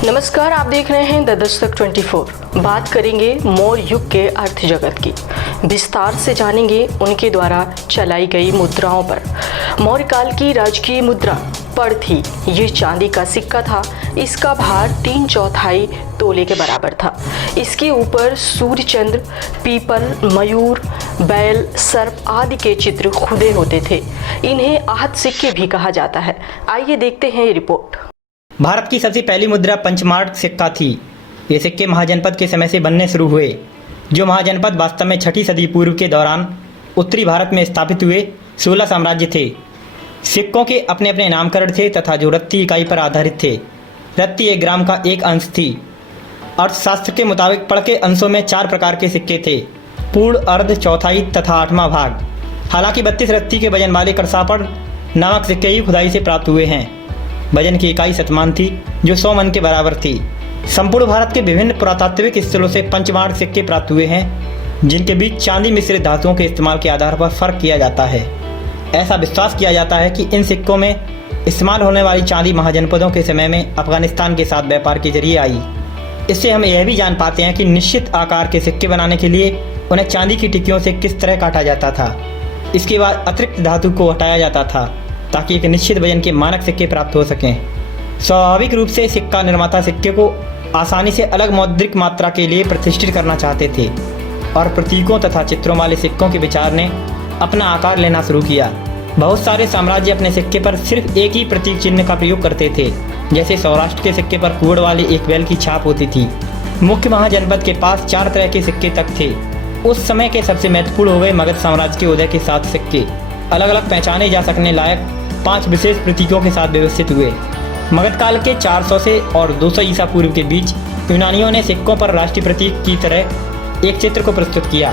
नमस्कार, आप देख रहे हैं द दस्तक 24। बात करेंगे मौर्य युग के अर्थ जगत की। विस्तार से जानेंगे उनके द्वारा चलाई गई मुद्राओं पर। मौर्य काल की राजकीय मुद्रा पड़ थी। ये चांदी का सिक्का था। इसका भार 3/4 तोले के बराबर था। इसके ऊपर सूर्य, चंद्र, पीपल, मयूर, बैल, सर्प आदि के चित्र खुदे होते थे। इन्हें आहत सिक्के भी कहा जाता है। आइए देखते हैं ये रिपोर्ट। भारत की सबसे पहली मुद्रा पंचमार्क सिक्का थी। ये सिक्के महाजनपद के समय से बनने शुरू हुए, जो महाजनपद वास्तव में 6ठी सदी पूर्व के दौरान उत्तरी भारत में स्थापित हुए 16 साम्राज्य थे। सिक्कों के अपने अपने नामकरण थे तथा जो रत्ती इकाई पर आधारित थे। रत्ती 1 ग्राम का एक अंश थी। अर्थशास्त्र के मुताबिक पड़ के अंशों में 4 प्रकार के सिक्के थे: पूर्ण, अर्ध, चौथाई तथा 8वां भाग। हालांकि 32 रत्ती के वजन वाले करसापड़ नामक सिक्के ही खुदाई से प्राप्त हुए हैं। वजन की इकाई शतमान थी, जो 100 मन के बराबर थी। संपूर्ण भारत के विभिन्न पुरातात्विक स्थलों से पंचमार्क सिक्के प्राप्त हुए हैं, जिनके बीच चांदी मिश्रित धातुओं के इस्तेमाल के आधार पर फर्क किया जाता है। ऐसा विश्वास किया जाता है कि इन सिक्कों में इस्तेमाल होने वाली चांदी महाजनपदों के समय में अफगानिस्तान के साथ व्यापार के जरिए आई। इससे हम यह भी जान पाते हैं कि निश्चित आकार के सिक्के बनाने के लिए उन्हें चांदी की टिक्कियों से किस तरह काटा जाता था। इसके बाद अतिरिक्त धातु को हटाया जाता था ताकि एक निश्चित वजन के मानक सिक्के प्राप्त हो सकें। स्वाभाविक रूप से सिक्का निर्माता सिक्के को आसानी से अलग मौद्रिक मात्रा के लिए प्रतिष्ठित करना चाहते थे और प्रतीकों तथा चित्रों वाले सिक्कों के विचार ने अपना आकार लेना शुरू किया। बहुत सारे साम्राज्य अपने सिक्के पर सिर्फ एक ही प्रतीक चिन्ह का प्रयोग करते थे। जैसे सौराष्ट्र के सिक्के पर कुड़ वाले एक बैल की छाप होती थी। मुख्य महाजनपद के पास 4 तरह के सिक्के तक थे। उस समय के सबसे महत्वपूर्ण हो गए मगध साम्राज्य के उदय के साथ सिक्के अलग अलग पहचाने जा सकने लायक 5 विशेष प्रतीकों के साथ व्यवस्थित हुए। मगध काल के 400 से और 200 ईसा पूर्व के बीच यूनानियों ने सिक्कों पर राष्ट्रीय प्रतीक की तरह एक चित्र को प्रस्तुत किया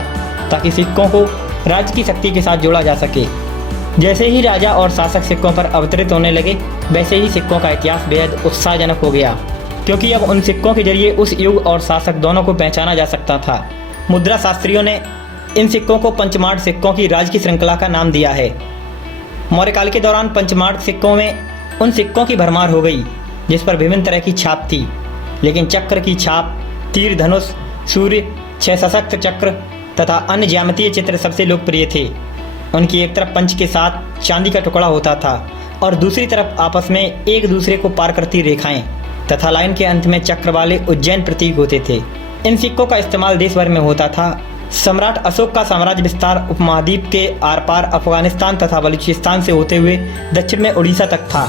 ताकि सिक्कों को राज्य की शक्ति के साथ जोड़ा जा सके। जैसे ही राजा और शासक सिक्कों पर अवतरित होने लगे, वैसे ही सिक्कों का इतिहास बेहद उत्साहजनक हो गया, क्योंकि अब उन सिक्कों के जरिए उस युग और शासक दोनों को पहचाना जा सकता था। मुद्रा शास्त्रियों ने इन सिक्कों को पंचमार्क सिक्कों की राज की श्रृंखला का नाम दिया है। मौर्य काल के दौरान पंचमार्क सिक्कों में उन सिक्कों की भरमार हो गई जिस पर विभिन्न तरह की छाप थी, लेकिन चक्र की छाप, तीर, धनुष, सूर्य, 6 सशक्त चक्र तथा अन्य ज्यामितीय चित्र सबसे लोकप्रिय थे। उनकी एक तरफ पंच के साथ चांदी का टुकड़ा होता था और दूसरी तरफ आपस में एक दूसरे को पार करती रेखाएं तथा लाइन के अंत में चक्र वाले उज्जैन प्रतीक होते थे। इन सिक्कों का इस्तेमाल देश भर में होता था। सम्राट अशोक का साम्राज्य विस्तार उपमहाद्वीप के आर पार अफगानिस्तान तथा बलूचिस्तान से होते हुए दक्षिण में उड़ीसा तक था।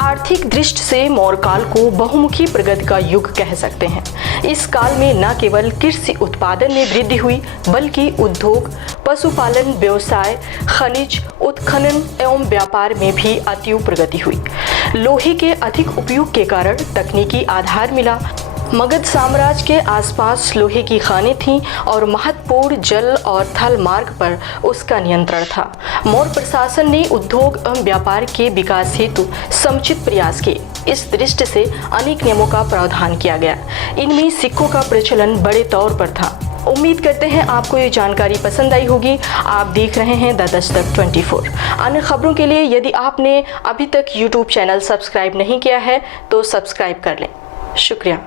आर्थिक दृष्टि से मौर्य काल को बहुमुखी प्रगति का युग कह सकते हैं। इस काल में न केवल कृषि उत्पादन में वृद्धि हुई, बल्कि उद्योग, पशुपालन, व्यवसाय, खनिज उत्खनन एवं व्यापार में भी अतीव प्रगति हुई। लोहे के अधिक उपयोग के कारण तकनीकी आधार मिला। मगध साम्राज्य के आसपास लोहे की खानें थीं और महत्वपूर्ण जल और थल मार्ग पर उसका नियंत्रण था। मौर्य प्रशासन ने उद्योग एवं व्यापार के विकास हेतु समुचित प्रयास किए। इस दृष्टि से अनेक नियमों का प्रावधान किया गया। इनमें सिक्कों का प्रचलन बड़े तौर पर था। उम्मीद करते हैं आपको ये जानकारी पसंद आई होगी। आप देख रहे हैं द दस्तक 24। अन्य खबरों के लिए यदि आपने अभी तक YouTube चैनल सब्सक्राइब नहीं किया है तो सब्सक्राइब कर लें। शुक्रिया।